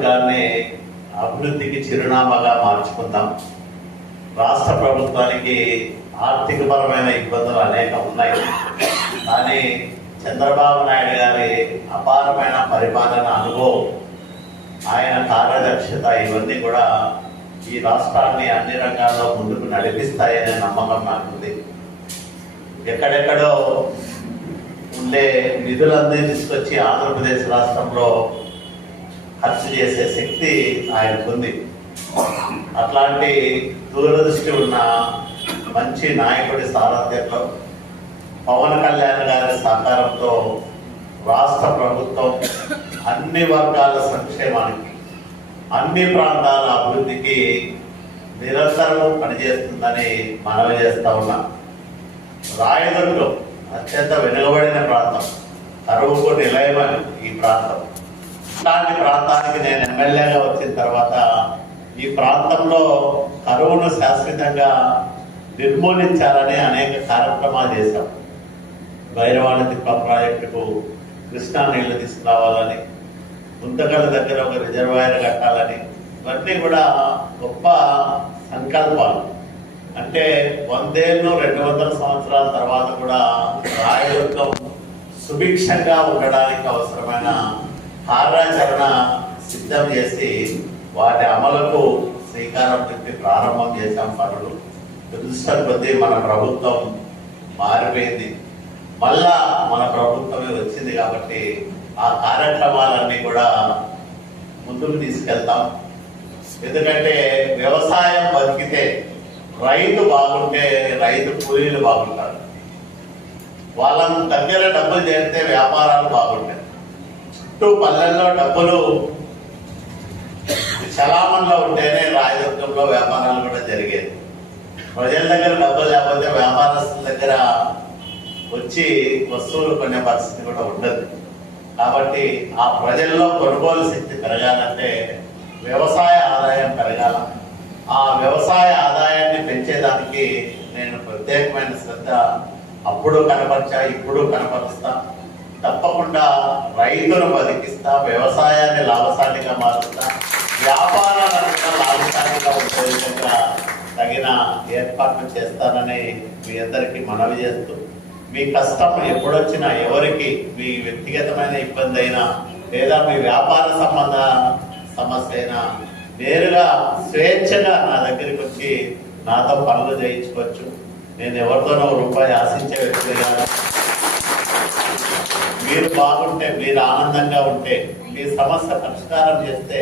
నియోజకవర్గాన్ని అభివృద్ధికి చిరునామాగా మార్చుకుందాం. రాష్ట్ర ప్రభుత్వానికి ఆర్థికపరమైన ఇబ్బందులు అనేక ఉన్నాయి. కానీ చంద్రబాబు నాయుడు గారి అపారమైన పరిపాలన అనుభవం ఆయన కార్యదక్షత ఇవన్నీ కూడా ఈ రాష్ట్రాన్ని అన్ని రంగాల్లో ముందుకు నడిపిస్తాయనే నమ్మకం నాకుంది. ఎక్కడెక్కడో ఉండే నిధులన్నీ తీసుకొచ్చి ఆంధ్రప్రదేశ్ రాష్ట్రంలో ఖర్చు చేసే శక్తి ఆయనకుంది అట్లాంటి దూరదృష్టి ఉన్న మంచి నాయకుడి సారథ్యంలో పవన్ కళ్యాణ్ గారి సహకారంతో రాష్ట్ర ప్రభుత్వం అన్ని వర్గాల సంక్షేమానికి అన్ని ప్రాంతాల అభివృద్ధికి నిరంతరం పనిచేస్తుందని మనవి చేస్తా ఉన్నా. రాయదుర్గం అత్యంత వెనుకబడిన ప్రాంతం. కరువుకు నిలయమని ఈ ప్రాంతం. ఇట్లాంటి ప్రాంతానికి నేను ఎమ్మెల్యేగా వచ్చిన తర్వాత ఈ ప్రాంతంలో కరువును శాశ్వతంగా నిర్మూలించాలని అనేక కార్యక్రమాలు చేశాం. భైరవాణి తిప్ప ప్రాజెక్టుకు కృష్ణా నీళ్ళు తీసుకురావాలని గుంతకల దగ్గర ఒక రిజర్వాయర్ కట్టాలని ఇవన్నీ కూడా గొప్ప సంకల్పాలు. అంటే వందేళ్ళు రెండు వందల సంవత్సరాల తర్వాత కూడా రాయదుర్గం సుభిక్షంగా ఉండడానికి అవసరమైన కార్యాచరణ సిద్ధం చేసి వాటి అమలుకు శ్రీకారం చుట్టి ప్రారంభం చేశాం పనులు. దురదృష్టం కొద్దీ మన ప్రభుత్వం మారిపోయింది. మళ్ళా మన ప్రభుత్వమే వచ్చింది కాబట్టి ఆ కార్యక్రమాలన్నీ కూడా ముందుకు తీసుకెళ్తాం. ఎందుకంటే వ్యవసాయం బతికితే రైతు బాగుంటే రైతు కూలీలు బాగుంటారు. వాళ్ళ దగ్గర డబ్బులు చేరితే వ్యాపారాలు బాగుంటాయి. చుట్టూ పల్లెల్లో డబ్బులు చలామణిలో ఉంటేనే రాయదుర్గంలో వ్యాపారాలు కూడా జరిగేది ప్రజల దగ్గర డబ్బులు లేకపోతే వ్యాపారస్తుల దగ్గర వచ్చి వస్తువులు కొనే పరిస్థితి కూడా ఉండదు. కాబట్టి ఆ ప్రజల్లో కొనుగోలు శక్తి పెరగాలంటే వ్యవసాయ ఆదాయం పెరగాల. ఆ వ్యవసాయ ఆదాయాన్ని పెంచేదానికి నేను ప్రత్యేకమైన శ్రద్ధ అప్పుడు కనపరిచా ఇప్పుడు కనపరుస్తాను తప్పకుండా రైతును బతికిస్తా వ్యవసాయాన్ని లాభసాటిగా మారుస్తా వ్యాపారాలను కూడా లాభసాటిగా ఉండే విధంగా తగిన ఏర్పాట్లు చేస్తానని మీ అందరికీ మనవి చేస్తూ మీ కష్టం ఎప్పుడొచ్చినా ఎవరికి మీ వ్యక్తిగతమైన ఇబ్బంది అయినా లేదా మీ వ్యాపార సంబంధ సమస్య అయినా నేరుగా స్వేచ్ఛగా నా దగ్గరికి వచ్చి నాతో పనులు చేయించుకోవచ్చు. నేను ఎవరితోనో రూపాయి ఆశించే వ్యక్తి కాదు. మీరు బాగుంటే మీరు ఆనందంగా ఉంటే మీ సమస్య పరిష్కారం చేస్తే